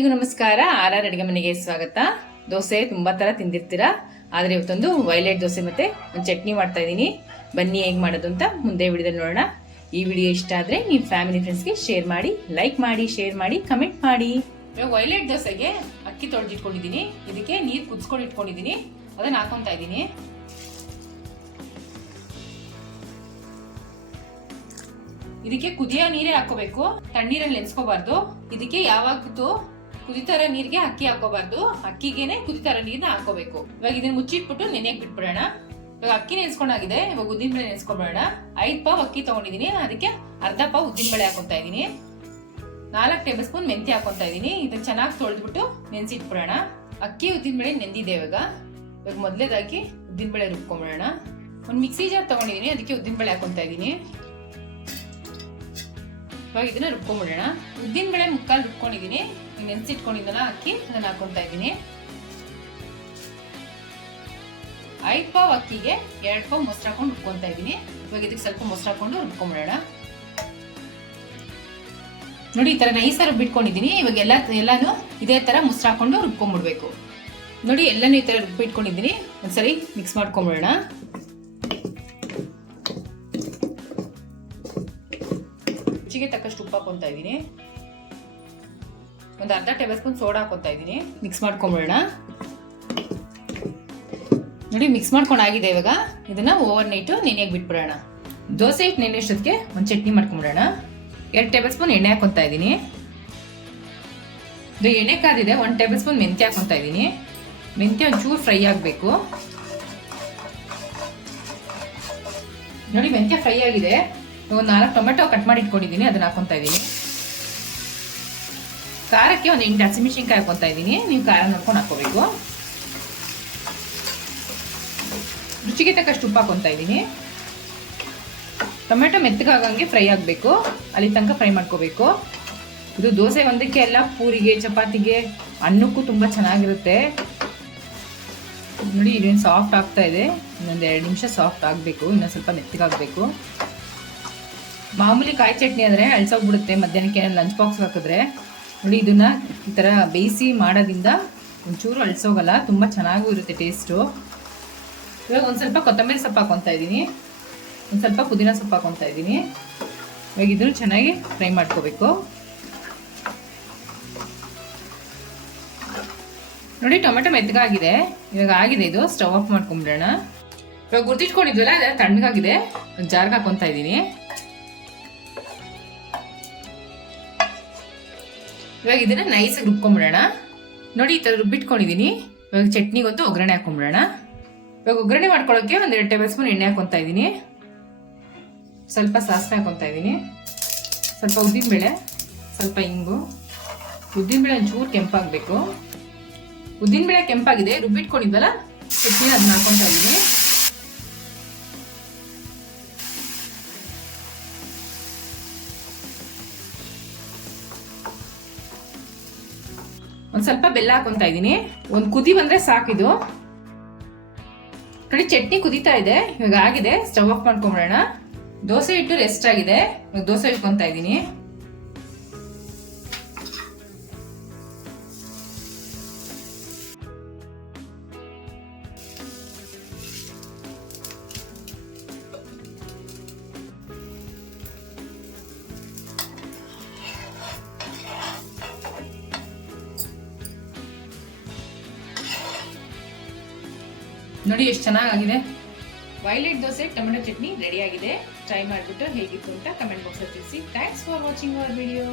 ಎಲ್ರಿಗೂ ನಮಸ್ಕಾರ. ಆರ್ ಅಡಿಗೆ ಮನೆಗೆ ಸ್ವಾಗತ. ದೋಸೆ ತುಂಬಾ ತರ ತಿಂದಿರ್ತೀರಾ, ಆದ್ರೆ ಇವತ್ತೊಂದು ವೈಲೆಟ್ ದೋಸೆ ಮತ್ತೆ ಒಂದು ಚಟ್ನಿ ಮಾಡ್ತಾ ಇದ್ದೀನಿ. ಬನ್ನಿ ಹೇಗೆ ಮಾಡೋದು ಅಂತ ಮುಂದೆ ವಿಡಿಯೋದಲ್ಲಿ ನೋಡೋಣ. ಈ ವಿಡಿಯೋ ಇಷ್ಟ ಆದ್ರೆ ನೀವು ಫ್ಯಾಮಿಲಿ ಫ್ರೆಂಡ್ಸ್ಗೆ ಶೇರ್ ಮಾಡಿ, ಲೈಕ್ ಮಾಡಿ, ಶೇರ್ ಮಾಡಿ, ಕಮೆಂಟ್ ಮಾಡಿ. ಇವಾಗ ವೈಲೆಟ್ ದೋಸೆಗೆ ಅಕ್ಕಿ ತೊಳೆದಿಟ್ಕೊಂಡಿದ್ದೀನಿ. ಇದಕ್ಕೆ ನೀರು ಕುದಿಸ್ಕೊಂಡು ಇಟ್ಕೊಂಡಿದ್ದೀನಿ, ಅದನ್ನ ಹಾಕೊಂತಾ ಇದ್ದೀನಿ. ಇದಕ್ಕೆ ಕುದಿಯೋ ನೀರೇ ಹಾಕೋಬೇಕು, ತಣ್ಣೀರಲ್ಲಿ ನೆನ್ಸ್ಕೋಬಾರ್ದು. ಇದಕ್ಕೆ ಯಾವಾಗಲೂ ಕುದಿತಾರ ನೀರಿಗೆ ಅಕ್ಕಿ ಹಾಕೋಬಾರ್ದು, ಅಕ್ಕಿಗೆನೆ ಕುದಿತಾರ ನೀರ್ನ ಹಾಕೋಬೇಕು. ಇವಾಗ ಇದನ್ನ ಮುಚ್ಚಿಟ್ಬಿಟ್ಟು ನೆನೆಯಕ್ ಬಿಟ್ಬಿಡೋಣ. ಇವಾಗ ಅಕ್ಕಿ ನೆನ್ಸ್ಕೊಂಡಾಗಿದೆ, ಇವಾಗ ಉದ್ದಿನ ಬೇಳೆ ನೆನ್ಸ್ಕೊಂಡ್ಬಿಡೋಣ. 5 ಪಾವ್ ಅಕ್ಕಿ ತಗೊಂಡಿದೀನಿ, ಅದಕ್ಕೆ ಅರ್ಧ ಪಾವ್ ಉದ್ದಿನ ಬೇಳೆ ಹಾಕೊಂತಾ ಇದೀನಿ. 4 ಟೇಬಲ್ ಸ್ಪೂನ್ ಮೆಂತ್ಯ ಹಾಕೊಂತಾ ಇದೀನಿ. ಇದನ್ನ ಚೆನ್ನಾಗಿ ತೊಳೆದ್ಬಿಟ್ಟು ನೆನ್ಸಿಟ್ಬಿಡೋಣ. ಅಕ್ಕಿ ಉದ್ದಿನ ಬೇಳೆ ನೆಂದಿದೆ. ಇವಾಗ ಮೊದಲೇದಾಗಿ ಉದ್ದಿನ ಬೇಳೆ ರುಬ್ಕೊಂಡ್ಬಿಡೋಣ. ಒಂದು ಮಿಕ್ಸಿ ಜಾರ್ ತಗೊಂಡಿದೀನಿ, ಅದಕ್ಕೆ ಉದ್ದಿನ ಬೇಳೆ ಹಾಕೊಂತಾ ಇದೀನಿ. ಇವಾಗ ಇದನ್ನ ರುಬ್ಕೊಂಡ್ಬಿಡೋಣ. ಉದ್ದಿನ ಬೇಳೆ ಮುಕ್ಕಾಲು ರುಬ್ಕೊಂಡಿದೀನಿ, ನೆನ್ಸಿಟ್ಕೊಂಡಿದ್ದಲ್ಲ ಅಕ್ಕಿ, ಅದನ್ನ ಹಾಕೊಂತಾ ಇದ್ದೀನಿ. 5 ಪಾವ್ ಅಕ್ಕಿಗೆ 2 ಪಾವ್ ಮೊಸರು ಹಾಕೊಂಡು ರುಬ್ಕೊಂತಾ ಇದ್ದೀನಿ. ಇವಾಗ ಇದಕ್ಕೆ ಸ್ವಲ್ಪ ಮೊಸರು ಹಾಕೊಂಡು ರುಬ್ಕೊಂಡ್ಬಿಡೋಣ. ನೋಡಿ, ಈ ತರ ನೈಸ ರುಬ್ಬಿಟ್ಕೊಂಡಿದ್ದೀನಿ. ಇವಾಗ ಎಲ್ಲಾನು ಇದೇ ತರ ಮೊಸರು ಹಾಕೊಂಡು ರುಬ್ಕೊಂಡ್ಬಿಡ್ಬೇಕು. ನೋಡಿ, ಎಲ್ಲಾನು ಈ ತರ ರುಬ್ಬಿಟ್ಕೊಂಡಿದ್ದೀನಿ. ಒಂದ್ಸರಿ ಮಿಕ್ಸ್ ಮಾಡ್ಕೊಂಡ್ಬಿಡೋಣ. ರುಚಿಗೆ ತಕ್ಕಷ್ಟು ಉಪ್ಪು ಹಾಕೊಂತಾ ಇದ್ದೀನಿ. ಒಂದು ಅರ್ಧ ಟೇಬಲ್ ಸ್ಪೂನ್ ಸೋಡಾ ಹಾಕೊಂತಾ ಇದ್ದೀನಿ. ಮಿಕ್ಸ್ ಮಾಡ್ಕೊಂಡ್ಬಿಡೋಣ. ನೋಡಿ, ಮಿಕ್ಸ್ ಮಾಡ್ಕೊಂಡಾಗಿದೆ. ಇವಾಗ ಇದನ್ನ ಓವರ್ ನೈಟ್ ನೆನೆಯಾಗಿ ಬಿಟ್ಬಿಡೋಣ. ದೋಸೆ ಹಿಟ್ಟು ನೆನೆಯೋಷ್ಟೊತ್ತಿಗೆ ಒಂದು ಚಟ್ನಿ ಮಾಡ್ಕೊಂಡ್ಬಿಡೋಣ. 2 ಟೇಬಲ್ ಸ್ಪೂನ್ ಎಣ್ಣೆ ಹಾಕೊಂತಾ ಇದ್ದೀನಿ. ಇದು ಎಣ್ಣೆ ಕಾದಿದೆ. 1 ಟೇಬಲ್ ಸ್ಪೂನ್ ಮೆಂತ್ಯ ಹಾಕೊಂತಾ ಇದ್ದೀನಿ. ಮೆಂತ್ಯ ಒಂಚೂರು ಫ್ರೈ ಆಗಬೇಕು. ನೋಡಿ, ಮೆಂತ್ಯ ಫ್ರೈ ಆಗಿದೆ. ಒಂದು 4 ಟೊಮೆಟೊ ಕಟ್ ಮಾಡಿ ಇಟ್ಕೊಂಡಿದ್ದೀನಿ, ಅದನ್ನ ಹಾಕೊಂತಾ ಇದ್ದೀನಿ. ಖಾರಕ್ಕೆ ಒಂದು 8 ಹಸಿಮೆಣಸಿನ್ಕಾಯಿ ಹಾಕೊಂತಾ ಇದ್ದೀನಿ. ನೀವು ಖಾರ ನೋಡ್ಕೊಂಡು ಹಾಕೋಬೇಕು. ರುಚಿಗೆ ತಕ್ಕಷ್ಟು ಉಪ್ಪು ಹಾಕೊಂತಾ ಇದ್ದೀನಿ. ಟೊಮೆಟೊ ಮೆತ್ತಗಾಗಂಗೆ ಫ್ರೈ ಆಗಬೇಕು, ಅಲ್ಲಿ ತನಕ ಫ್ರೈ ಮಾಡ್ಕೋಬೇಕು. ಇದು ದೋಸೆ ಒಂದಕ್ಕೆ ಎಲ್ಲ, ಪೂರಿಗೆ, ಚಪಾತಿಗೆ, ಅನ್ನಕ್ಕೂ ತುಂಬ ಚೆನ್ನಾಗಿರುತ್ತೆ. ನೋಡಿ, ಇದೇನು ಸಾಫ್ಟ್ ಆಗ್ತಾ ಇದೆ. ಇನ್ನೊಂದು 2 ನಿಮಿಷ ಸಾಫ್ಟ್ ಆಗಬೇಕು, ಇನ್ನೊಂದು ಸ್ವಲ್ಪ ಮೆತ್ತಗಾಗಬೇಕು. ಮಾಮೂಲಿ ಕಾಯಿ ಚಟ್ನಿ ಆದರೆ ಅಳ್ಸೋಗ್ಬಿಡುತ್ತೆ, ಮಧ್ಯಾಹ್ನಕ್ಕೆ ಲಂಚ್ ಬಾಕ್ಸ್ ಹಾಕಿದ್ರೆ. ನೋಡಿ, ಇದನ್ನ ಈ ಥರ ಬೇಯಿಸಿ ಮಾಡೋದ್ರಿಂದ ಒಂಚೂರು ಅಳ್ಸೋಗಲ್ಲ, ತುಂಬ ಚೆನ್ನಾಗೂ ಇರುತ್ತೆ ಟೇಸ್ಟು. ಇವಾಗ ಒಂದು ಸ್ವಲ್ಪ ಕೊತ್ತಂಬರಿ ಸೊಪ್ಪು ಹಾಕೊತಾ ಇದ್ದೀನಿ, ಒಂದು ಸ್ವಲ್ಪ ಪುದೀನ ಸೊಪ್ಪು ಹಾಕೊತಾ ಇದ್ದೀನಿ. ಇವಾಗ ಇದನ್ನು ಚೆನ್ನಾಗಿ ಫ್ರೈ ಮಾಡ್ಕೋಬೇಕು. ನೋಡಿ, ಟೊಮೆಟೊ ಮೆತ್ತಗಾಗಿದೆ. ಇವಾಗ ಆಗಿದೆ, ಇದು ಸ್ಟವ್ ಆಫ್ ಮಾಡ್ಕೊಂಡ್ಬಿಡೋಣ. ಇವಾಗ ಗುರ್ತಿಟ್ಕೊಂಡಿದ್ವಲ್ಲ, ಅದೆಲ್ಲ ತಣ್ಣಗಾಗಿದೆ. ಒಂದು ಜಾರ್ಗೆ ಹಾಕೊತಾ ಇದ್ದೀನಿ. ಇವಾಗ ಇದನ್ನ ನೈಸಾಗಿ ರುಬ್ಕೊಂಡ್ಬಿಡೋಣ. ನೋಡಿ, ಈ ಥರ ರುಬ್ಬಿಟ್ಕೊಂಡಿದ್ದೀನಿ. ಇವಾಗ ಚಟ್ನಿಗೊಂದು ಒಗ್ಗರಣೆ ಹಾಕೊಂಡ್ಬಿಡೋಣ. ಇವಾಗ ಒಗ್ಗರಣೆ ಮಾಡ್ಕೊಳ್ಳೋಕೆ ಒಂದು 2 ಟೇಬಲ್ ಸ್ಪೂನ್ ಎಣ್ಣೆ ಹಾಕೊತಾ ಇದ್ದೀನಿ. ಸ್ವಲ್ಪ ಸಾಸಿವೆ ಹಾಕೊತಾ ಇದ್ದೀನಿ, ಸ್ವಲ್ಪ ಉದ್ದಿನಬೇಳೆ, ಸ್ವಲ್ಪ ಇಂಗು. ಉದ್ದಿನಬೇಳೆ ಒಂಚೂರು ಕೆಂಪಾಗಬೇಕು. ಉದ್ದಿನಬೇಳೆ ಕೆಂಪಾಗಿದೆ. ರುಬ್ಬಿಟ್ಕೊಂಡಿದ್ವಲ್ಲ ಚಟ್ನಿ, ಅದನ್ನ ಹಾಕೊತಾ ಇದ್ದೀನಿ. ಒಂದು ಸ್ವಲ್ಪ ಬೆಲ್ಲ ಹಾಕೊಂತಾ ಇದ್ದೀನಿ. ಒಂದು ಕುದಿ ಬಂದ್ರೆ ಸಾಕಿದು. ನೋಡಿ, ಚಟ್ನಿ ಕುದೀತಾ ಇದೆ. ಇವಾಗ ಆಗಿದೆ, ಸ್ಟವ್ ಆಫ್ ಮಾಡ್ಕೊಂಡ್ಬಿಡೋಣ. ದೋಸೆ ಹಿಟ್ಟು ರೆಸ್ಟ್ ಆಗಿದೆ. ಇವಾಗ ದೋಸೆ ಇಟ್ಕೊಂತಾ ಇದ್ದೀನಿ. ನೋಡಿ, ಎಷ್ಟು ಚೆನ್ನಾಗಿದೆ. Violet dosa tomato chutney ready ಆಗಿದೆ. ಟ್ರೈ ಮಾಡಿಬಿಟ್ಟು ಹೇಗಿತ್ತು ಅಂತ ಕಮೆಂಟ್ ಬಾಕ್ಸಲ್ಲಿ ತಿಳಿಸಿ. Thanks for watching our video.